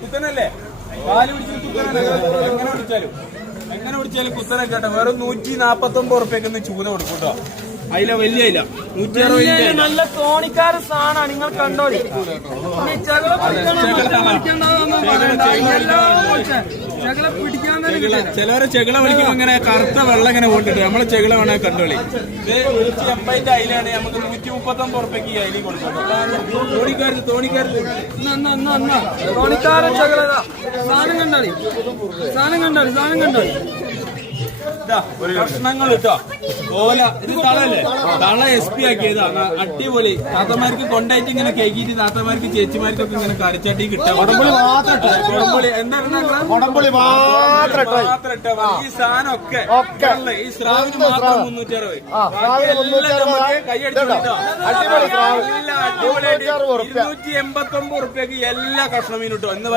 കുത്തനല്ലേ പാല് പിടിച്ചിട്ട് കുത്തനല്ലേ എങ്ങനെ പിടിച്ചാലും കുത്തനൊക്കെ കേട്ടോ. വെറും 149 ഉറുപ്പ്യക്ക് ചൂത കൊടുക്കും കേട്ടോ. അതില വലിയ ഇല്ല 160 നല്ല തോണിക്കാരൻ സാധനമാണ് നിങ്ങൾ കണ്ടോളി. ചിലവരെ ചെകിള വലിക്കുമ്പോ ഇങ്ങനെ കറുത്ത വെള്ളം ഇങ്ങനെ പോട്ടിട്ട് നമ്മളെ ചെകിള വേണേ കണ്ടോളി. ഇത് 180 അയിലാണ് നമുക്ക് 139 ഉറുപ്പ്യക്ക് ഈ അയിലി കൊടുക്കും. തോണിക്കാരൻ ചെകിള സാധനം കണ്ടോളി. കഷ്ണങ്ങൾ കേട്ടോ. ഓല ഇത് തളല്ലേ, തള SP ആക്കിയതാണ്. അടിപൊളി. താത്തമാർക്ക് കൊണ്ടായിട്ട് ഇങ്ങനെ കേക്കിട്ട് താത്തമാർക്ക് ചേച്ചിമാർക്കൊക്കെ ഇങ്ങനെ കറിച്ചട്ടി കിട്ടാൻ ഈ സാധനം ഒക്കെ ഈ സ്രാവിന് മാത്രം 360. കൈയടിച്ചോ. 289 ഉറുപ്പ്യക്ക് എല്ലാ കഷ്ണമീനും കിട്ടും. ഇന്ന്